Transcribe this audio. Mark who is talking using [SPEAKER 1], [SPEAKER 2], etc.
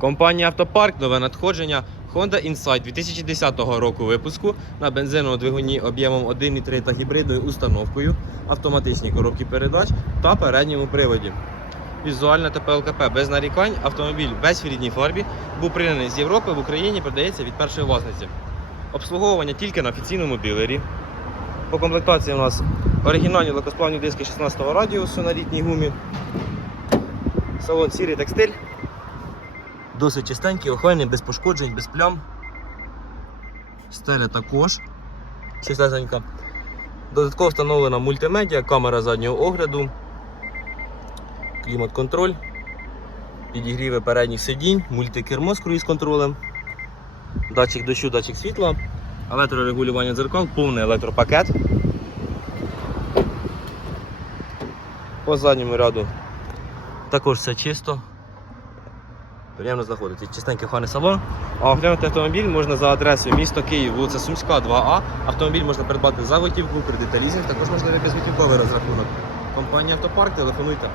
[SPEAKER 1] Компанія Автопарк нове надходження Honda Insight 2010 року випуску на бензиновому двигуні об'ємом 1,3 та гібридною установкою, автоматичні коробки передач та передньому приводі. Візуальне та ПЛКП без нарікань. Автомобіль в рідній фарбі був пригнаний з Європи в Україні продається від першої власниці. Обслуговування тільки на офіційному дилері. По комплектації у нас оригінальні легкосплавні диски 16 го радіусу на літній гумі. Салон сірий текстиль. Досить чистенький, охайний, без пошкоджень, без плям. Стеля також. Чистесенька. Додатково встановлена мультимедіа, камера заднього огляду, клімат-контроль, підігріви передніх сидінь, мультикермо з круїз-контролем, датчик дощу, датчик світла, електрорегулювання дзеркал, повний електропакет. По задньому ряду також все чисто. Приємно знаходити. Чистенький охайний салон. А оглянути автомобіль можна за адресою місто Київ, вулиця Сумська, 2А. Автомобіль можна придбати за готівку, кредит та лізинг, також можливий безготівковий розрахунок. Компанія Автопарк, телефонуйте.